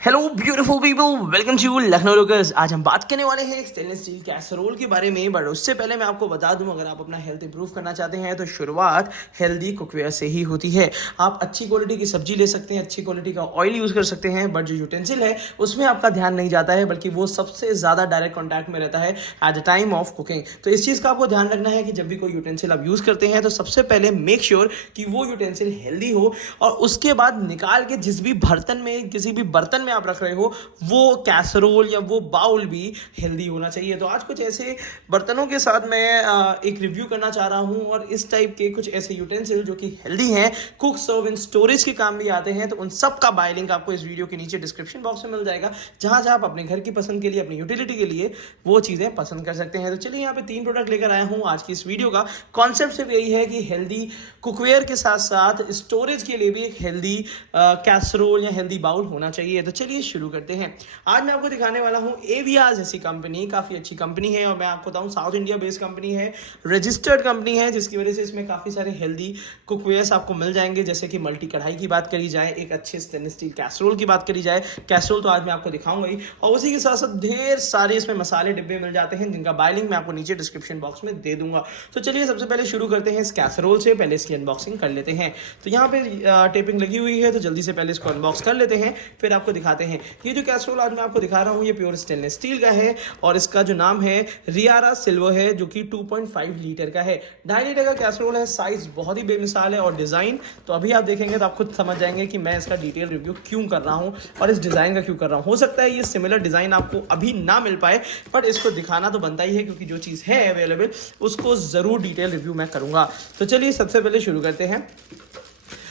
Hello beautiful people, welcome to Lucknow rockers. आज हम बात करने वाले हैं स्टेनलेस स्टील कैसरोल के बारे में। बट उससे पहले मैं आपको बता दूं, अगर आप अपना हेल्थ इंप्रूव करना चाहते हैं तो शुरुआत हेल्दी कुकवेयर से ही होती है। आप अच्छी क्वालिटी की सब्जी ले सकते हैं, अच्छी क्वालिटी का ऑयल यूज़ कर सकते हैं, बट जो यूटेंसिल है उसमें आपका ध्यान नहीं जाता है, बल्कि वो सबसे ज़्यादा डायरेक्ट कॉन्टैक्ट में रहता है at the time of cooking. तो इस चीज़ का आपको ध्यान रखना है कि जब भी कोई यूटेंसिल आप यूज़ करते हैं तो सबसे पहले मेक श्योर कि वो यूटेंसिल हेल्दी हो, और उसके बाद निकाल के जिस भी बर्तन में, किसी भी बर्तन में आप रख रहे हो, वो कैसरोल या वो बाउल भी हेल्दी होना चाहिए। तो आज कुछ ऐसे बर्तनों के साथ मैं एक रिव्यू करना चाह रहा हूं, और इस टाइप के कुछ ऐसे यूटेंसिल जो कि हेल्दी हैं, कुक, सर्व एंड स्टोरेज के काम भी आते हैं। तो उन सब का बाय लिंक आपको इस वीडियो के नीचे डिस्क्रिप्शन बॉक्स में मिल जाएगा, जहां जहां आप अपने घर की पसंद के लिए, अपनी यूटिलिटी के लिए वो चीज़ें पसंद कर सकते हैं। तो चलिए, यहाँ पे 3 प्रोडक्ट लेकर आया हूँ। आज की इस वीडियो का कॉन्सेप्ट सिर्फ यही है कि हेल्दी कुकवेयर के साथ साथ स्टोरेज के लिए भी एक हेल्दी कैसरोल या हेल्दी बाउल होना चाहिए। तो चलिए शुरू करते हैं। आज मैं आपको दिखाने वाला हूं एवियाज जैसी कंपनी। काफी अच्छी कंपनी है, और मैं आपको बताऊं साउथ इंडिया बेस्ड कंपनी है, रजिस्टर्ड कंपनी है, जिसकी वजह से इसमें काफी सारे हेल्दी कुकवेयर्स आपको मिल जाएंगे। जैसे कि मल्टी कढ़ाई की बात करी जाए, एक अच्छे स्टेनलेस स्टील कैसरोल की बात करी जाए, कैसरोल तो आज मैं आपको दिखाऊंगा ही, और उसी के साथ साथ ढेर सारे इसमें मसाले डिब्बे मिल जाते हैं, जिनका बाय लिंक मैं आपको नीचे डिस्क्रिप्शन बॉक्स में दे दूंगा। तो चलिए सबसे पहले शुरू करते हैं इस कैसरोल से। पहले इसकी अनबॉक्सिंग कर लेते हैं। तो यहाँ पे टेपिंग लगी हुई है, तो जल्दी से पहले इसको अनबॉक्स कर लेते हैं, फिर आपको दिखाते हैं। ये जो कैसरोल आज मैं आपको दिखा रहा हूँ, ये प्योर स्टेनलेस स्टील का है, और इसका जो नाम है रियारा सिल्वर है, जो कि 2.5 लीटर का है। 2.5 लीटर का कैसरोल है। साइज बहुत ही बेमिसाल है, और डिजाइन तो अभी आप देखेंगे तो आप खुद समझ जाएंगे कि मैं इसका डिटेल रिव्यू क्यों कर रहा हूँ और इस डिजाइन का क्यों कर रहा हूँ। हो सकता है ये सिमिलर डिजाइन आपको अभी ना मिल पाए, बट इसको दिखाना तो बनता ही है, क्योंकि जो चीज़ है अवेलेबल उसको जरूर डिटेल रिव्यू मैं करूंगा। तो चलिए सबसे पहले शुरू करते हैं।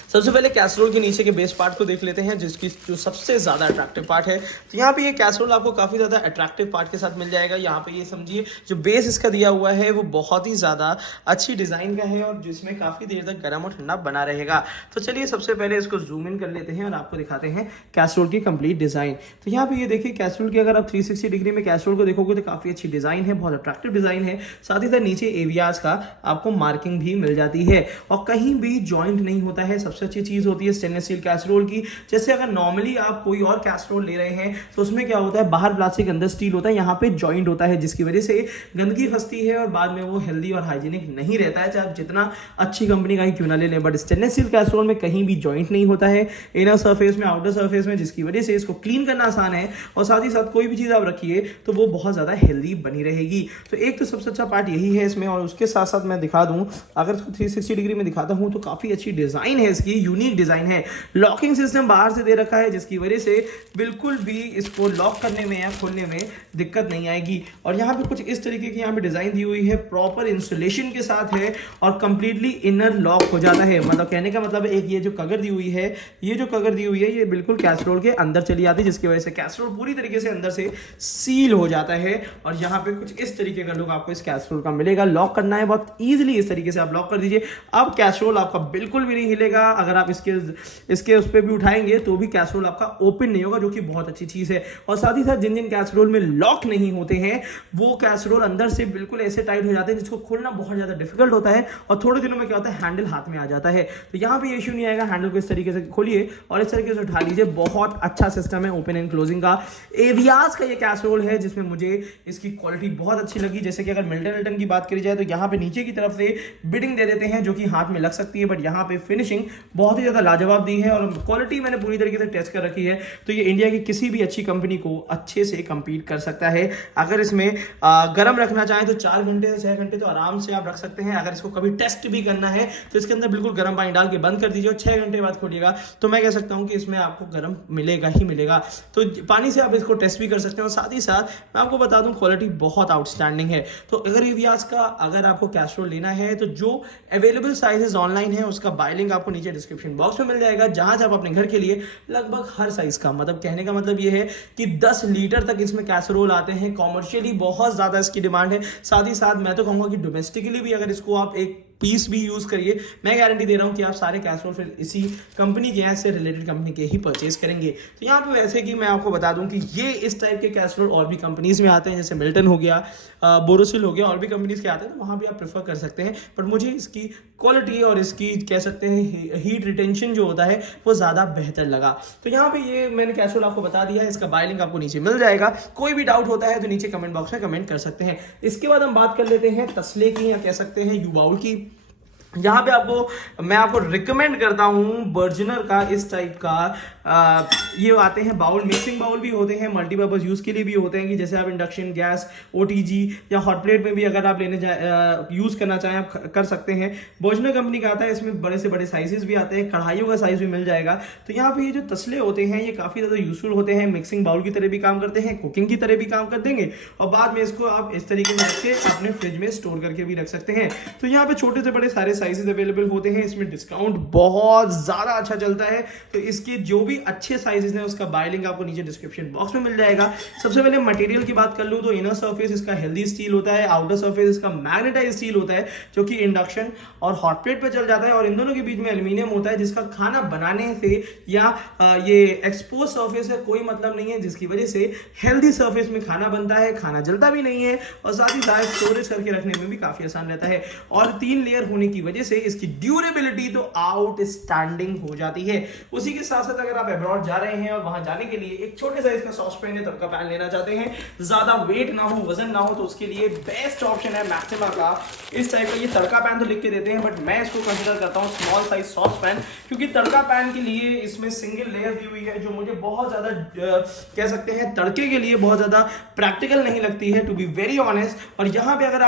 सबसे पहले कैसरोल के नीचे के बेस पार्ट को देख लेते हैं, जिसकी जो सबसे ज़्यादा अट्रैक्टिव पार्ट है। तो यहाँ पे ये कैसरोल आपको काफ़ी ज़्यादा अट्रैक्टिव पार्ट के साथ मिल जाएगा। यहाँ पे ये समझिए जो बेस इसका दिया हुआ है वो बहुत ही ज़्यादा अच्छी डिज़ाइन का है, और जिसमें काफ़ी देर तक गर्म और ठंडा बना रहेगा। तो चलिए सबसे पहले इसको जूम इन कर लेते हैं और आपको दिखाते हैं कैसरोल की कंप्लीट डिज़ाइन। तो यहाँ पे ये देखिए कैसरोल की, अगर आप 360 डिग्री में कैसरोल को देखोगे तो काफ़ी अच्छी डिज़ाइन है, बहुत अट्रैक्टिव डिज़ाइन है। साथ ही साथ नीचे एवियाज का आपको मार्किंग भी मिल जाती है, और कहीं भी जॉइंट नहीं होता है। सबसे अच्छी चीज़ होती है स्टेनलेस स्टील कैसरोल की। जैसे अगर नॉर्मली आप कोई और कैसरोल ले रहे हैं तो उसमें क्या होता है, बाहर प्लास्टिक अंदर स्टील होता है, यहाँ पे जॉइंट होता है, जिसकी वजह से गंदगी फंसती है और बाद में वो हेल्दी और हाइजीनिक नहीं रहता है, चाहे आप जितना अच्छी कंपनी का ही क्यों ना ले लें। बट स्टेनलेस स्टील कैसरोल में कहीं भी जॉइंट नहीं होता है, इनर सरफेस में, आउटर सरफेस में, जिसकी वजह से इसको क्लीन करना आसान है, और साथ ही साथ कोई भी चीज़ आप रखिए तो वो बहुत ज़्यादा हेल्दी बनी रहेगी। तो एक तो सबसे अच्छा पार्ट यही है इसमें, और उसके साथ साथ मैं दिखा दूँ, अगर इसको 360 डिग्री में दिखाता हूँ तो काफ़ी अच्छी डिज़ाइन है इसकी, यूनिक डिज़ाइन है। लॉकिंग सिस्टम बाहर से दे रखा है, जिसकी वजह से बिल्कुल भी इसको लॉक करने में या खोलने में दिक्कत नहीं आएगी। और यहाँ पे कुछ इस तरीके की यहाँ पे डिजाइन दी हुई है, प्रॉपर इंसुलेशन के साथ है, और कंप्लीटली इनर लॉक हो जाता है। मतलब कहने का मतलब एक ये जो कवर दी हुई है, ये जो कवर दी हुई है, ये बिल्कुल कैसरोल के अंदर चली आती है, जिसकी वजह से कैसरोल पूरी तरीके से अंदर से सील हो जाता है। और यहाँ पे कुछ इस तरीके का लुक आपको इस कैसरोल का मिलेगा। लॉक करना है बहुत ईजिली, इस तरीके से आप लॉक कर दीजिए। अब कैसरोल आपका बिल्कुल भी नहीं हिलेगा। अगर आप इसके उस पर भी उठाएंगे तो भी कैसरोल आपका ओपन नहीं होगा, जो कि बहुत अच्छी चीज है। और साथ ही साथ जिन जिन कैसरोल में लॉक नहीं होते हैं, वो कैसरोल अंदर से बिल्कुल ऐसे टाइट हो जाते हैं, जिसको खोलना बहुत ज्यादा डिफिकल्ट होता है, और थोड़े दिनों में क्या होता है, हैंडल हाथ में आ जाता है। तो यहाँ पे इश्यू नहीं आएगा। हैंडल को इस तरीके से खोलिए और इस तरीके से उठा लीजिए। बहुत अच्छा सिस्टम है ओपन एंड क्लोजिंग का। एवियाज का ये कैसरोल है, जिसमें मुझे इसकी क्वालिटी बहुत अच्छी लगी। जैसे कि अगर मिल्टन की बात करी जाए तो यहाँ पे नीचे की तरफ से बिडिंग दे देते हैं, जो कि हाथ में लग सकती है, बट यहाँ पे फिनिशिंग बहुत ही ज्यादा लाजवाब दी है, और क्वालिटी मैंने पूरी तरीके से टेस्ट कर रखी है। तो ये इंडिया की किसी भी अच्छी कंपनी को अच्छे से कंपीट कर सकता है। अगर इसमें गर्म रखना चाहें तो 4 घंटे से 6 घंटे तो आराम से आप रख सकते हैं। अगर इसको कभी टेस्ट भी करना है तो इसके अंदर बिल्कुल गर्म पानी डाल के बंद कर दीजिए, और 6 घंटे बाद खोलिएगा, तो मैं कह सकता हूं कि इसमें आपको गर्म मिलेगा ही मिलेगा। तो पानी से आप इसको टेस्ट भी कर सकते हैं। और साथ ही साथ मैं आपको बता दूं, क्वालिटी बहुत आउटस्टैंडिंग है। तो अगर एवियाज का अगर आपको कैसरोल लेना है तो जो अवेलेबल साइजेस ऑनलाइन है, उसका बाय लिंक आपको नीचे डिस्क्रिप्शन बॉक्स में मिल जाएगा, जहां आप अपने घर के लिए लगभग हर साइज का, मतलब कहने का मतलब ये है कि 10 लीटर तक इसमें कैसरोल आते हैं। कॉमर्शियली बहुत ज्यादा इसकी डिमांड है। साथ ही साथ मैं तो कहूंगा कि डोमेस्टिकली भी अगर इसको आप एक पीस भी यूज़ करिए। मैं गारंटी दे रहा हूँ कि आप सारे कैसरोल फिर इसी कंपनी के, से रिलेटेड कंपनी के ही परचेज करेंगे। तो यहाँ पे वैसे कि मैं आपको बता दूं कि ये इस टाइप के कैसरोल और भी कंपनीज में आते हैं, जैसे मिल्टन हो गया, बोरोसिल हो गया, और भी कंपनीज के आते हैं, तो वहाँ भी आप प्रेफर कर सकते हैं। बट मुझे इसकी क्वालिटी और इसकी कह सकते हैं हीट रिटेंशन जो होता है वो ज़्यादा बेहतर लगा। तो यहाँ पे ये मैंने कैसरोल आपको बता दिया है, इसका बाय लिंक आपको नीचे मिल जाएगा। कोई भी डाउट होता है तो नीचे कमेंट बॉक्स में कमेंट कर सकते हैं। इसके बाद हम बात कर लेते हैं तसले की, या कह सकते हैं यू बाउल की। यहाँ पे मैं आपको रिकमेंड करता हूँ बर्जनर का इस टाइप का ये आते हैं बाउल, मिक्सिंग बाउल भी होते हैं, मल्टीपर्पज यूज़ के लिए भी होते हैं, कि जैसे आप इंडक्शन गैस, ओटीजी या हॉट प्लेट में भी अगर आप यूज़ करना चाहें आप कर सकते हैं। बर्जनर कंपनी का आता है, इसमें बड़े से बड़े साइजेस भी आते हैं, कढ़ाइयों का साइज भी मिल जाएगा। तो यहाँ पे ये जो तसले होते हैं ये काफ़ी ज़्यादा यूजफुल होते हैं, मिक्सिंग बाउल की तरह भी काम करते हैं, कुकिंग की तरह भी काम कर देंगे, और बाद में इसको आप इस तरीके में रख के अपने फ्रिज में स्टोर करके भी रख सकते हैं। तो यहाँ पे छोटे से बड़े सारे साइजेस अवेलेबल होते हैं। इसमें डिस्काउंट बहुत ज़्यादा अच्छा चलता है, तो इसके जो भी अच्छे साइजेस हैं उसका बाय लिंक आपको नीचे डिस्क्रिप्शन बॉक्स में मिल जाएगा। सबसे पहले मटेरियल की बात कर लूँ तो इनर सरफेस इसका हेल्दी स्टील होता है, आउटर सरफेस इसका मैग्नेटाइज स्टील होता है, जो कि इंडक्शन और हॉट प्लेट पे चल जाता है, और इन दोनों के बीच में एल्यूमिनियम होता है, जिसका खाना बनाने से या ये एक्सपोज सरफेस से कोई मतलब नहीं है, जिसकी वजह से हेल्दी सरफेस में खाना बनता है, खाना जलता भी नहीं है, और साथ ही साथ स्टोरेज करके रखने में भी काफी आसान रहता है। और 3 लेयर होने की वजह से इसकी ड्यूरेबिलिटी तो आउटस्टैंडिंग हो जाती है। उसी के साथ साथ अगर आप अब्रॉड जा रहे हैं और वहां जाने के लिए एक छोटे साइज का सॉस पैन या तड़का पैन लेना चाहते हैं, ज्यादा वेट ना हो, वजन ना हो, तो उसके लिए बेस्ट ऑप्शन है मैक्सिमा का इस टाइप का। ये तड़का पैन तो लिख के देते हैं, बट मैं इसको कंसीडर करता हूँ स्मॉल साइज सॉस पैन, क्योंकि तड़का पैन के लिए इसमें सिंगल लेयर दी हुई है, जो मुझे बहुत ज्यादा कह सकते हैं तड़के के लिए बहुत ज्यादा प्रैक्टिकल नहीं लगती है, टू बी वेरी ऑनेस्ट। और यहाँ पे अगर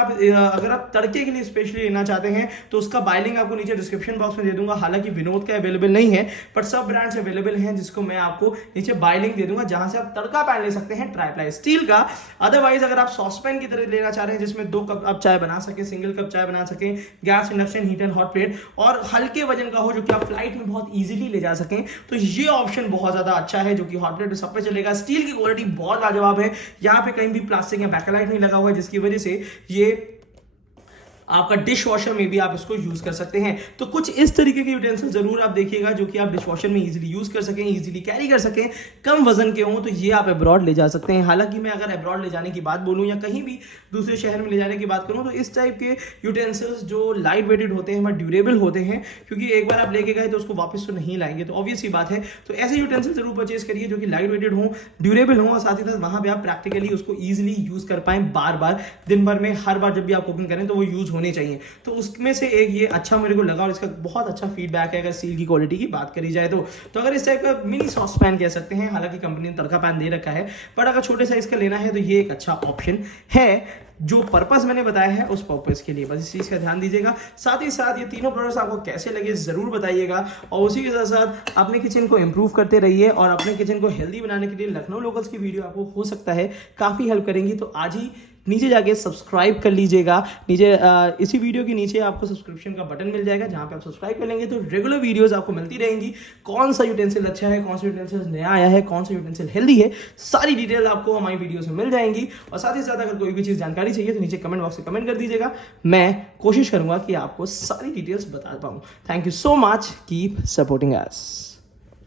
आप तड़के के लिए स्पेशली लेना चाहते हैं तो उसका बाय लिंक आपको नीचे डिस्क्रिप्शन बॉक्स में दे दूंगा। हालांकि विनोद का अवेलेबल नहीं है, बट सब ब्रांड्स अवेलेबल हैं, जिसको मैं आपको नीचे बाय लिंक दे दूंगा, जहां से आप तड़का पैन ले सकते हैं ट्राइप्लाई स्टील का। अदरवाइज अगर आप सॉस पैन की तरह लेना चाह रहे हैं, जिसमें 2 कप आप चाय बना सके, सिंगल कप चाय बना सके, gas, induction, heat and hot plate, और हल्के वजन का हो, जो कि आप फ्लाइट में बहुत इजीली ले जा सकें, तो ये ऑप्शन बहुत ज्यादा अच्छा है, जो कि हॉट प्लेट में सब पे चलेगा। स्टील की क्वालिटी बहुत लाजवाब है, यहाँ पे कहीं भी प्लास्टिक या बैकलाइट नहीं लगा हुआ है, जिसकी वजह से ये आपका डिश वॉशर में भी आप इसको यूज कर सकते हैं। तो कुछ इस तरीके के यूटेंसिल जरूर आप देखिएगा, जो कि आप डिश वॉशर में इजीली यूज कर सकें, इजीली कैरी कर सकें, कम वजन के हों, तो ये आप अब्रॉड ले जा सकते हैं। हालांकि मैं अगर अब्रॉड ले जाने की बात बोलूं या कहीं भी दूसरे शहर में ले जाने की बात करूं, तो इस टाइप के यूटेंसिल्स जो लाइट वेटेड होते हैं, बट ड्यूरेबल होते हैं, क्योंकि एक बार आप लेके गए तो उसको वापस तो नहीं लाएंगे, तो ऑब्वियस ही बात है। तो ऐसे यूटेंसिल जरूर परचेज करिए जो कि लाइट वेटेड हो, ड्यूरेबल हो, और साथ ही साथ वहां पर आप प्रैक्टिकली उसको ईजिली यूज कर पाएं, बार बार, दिन भर में, हर बार जब भी आप कुकिंग करें तो वो यूज होने चाहिए। तो उसमें से एक ये अच्छा मेरे को लगा, और इसका बहुत अच्छा फीडबैक है अगर स्टील की क्वालिटी की बात करी जाए तो अगर इस टाइप का मिनी सॉस पैन कह सकते हैं, हालांकि कंपनी ने तड़का पैन दे रखा है, बट अगर छोटे साइज का लेना है तो ये एक अच्छा ऑप्शन है। जो पर्पस मैंने बताया है उस पर्पस के लिए बस इस चीज का ध्यान दीजिएगा। साथ ही साथ ये तीनों प्रोडक्ट्स आपको कैसे लगे जरूर बताइएगा, और उसी के साथ साथ अपने किचन को इंप्रूव करते रहिए, और अपने किचन को हेल्दी बनाने के लिए लखनऊ लोकल्स की वीडियो आपको हो सकता है काफी हेल्प करेंगी। तो आज ही नीचे जाके सब्सक्राइब कर लीजिएगा। नीचे इसी वीडियो के नीचे आपको सब्सक्रिप्शन का बटन मिल जाएगा, जहां पे आप सब्सक्राइब कर लेंगे तो रेगुलर वीडियोस आपको मिलती रहेंगी। कौन सा यूटेंसिल अच्छा है, कौन सा यूटेंसिल नया आया है, कौन सा यूटेंसिल हेल्दी है, सारी डिटेल आपको हमारी वीडियोस में मिल जाएंगी। और साथ ही साथ अगर कोई भी चीज़ जानकारी चाहिए तो नीचे कमेंट बॉक्स में कमेंट कर दीजिएगा, मैं कोशिश करूंगा कि आपको सारी डिटेल्स बता पाऊँ। Thank you so much, keep supporting us.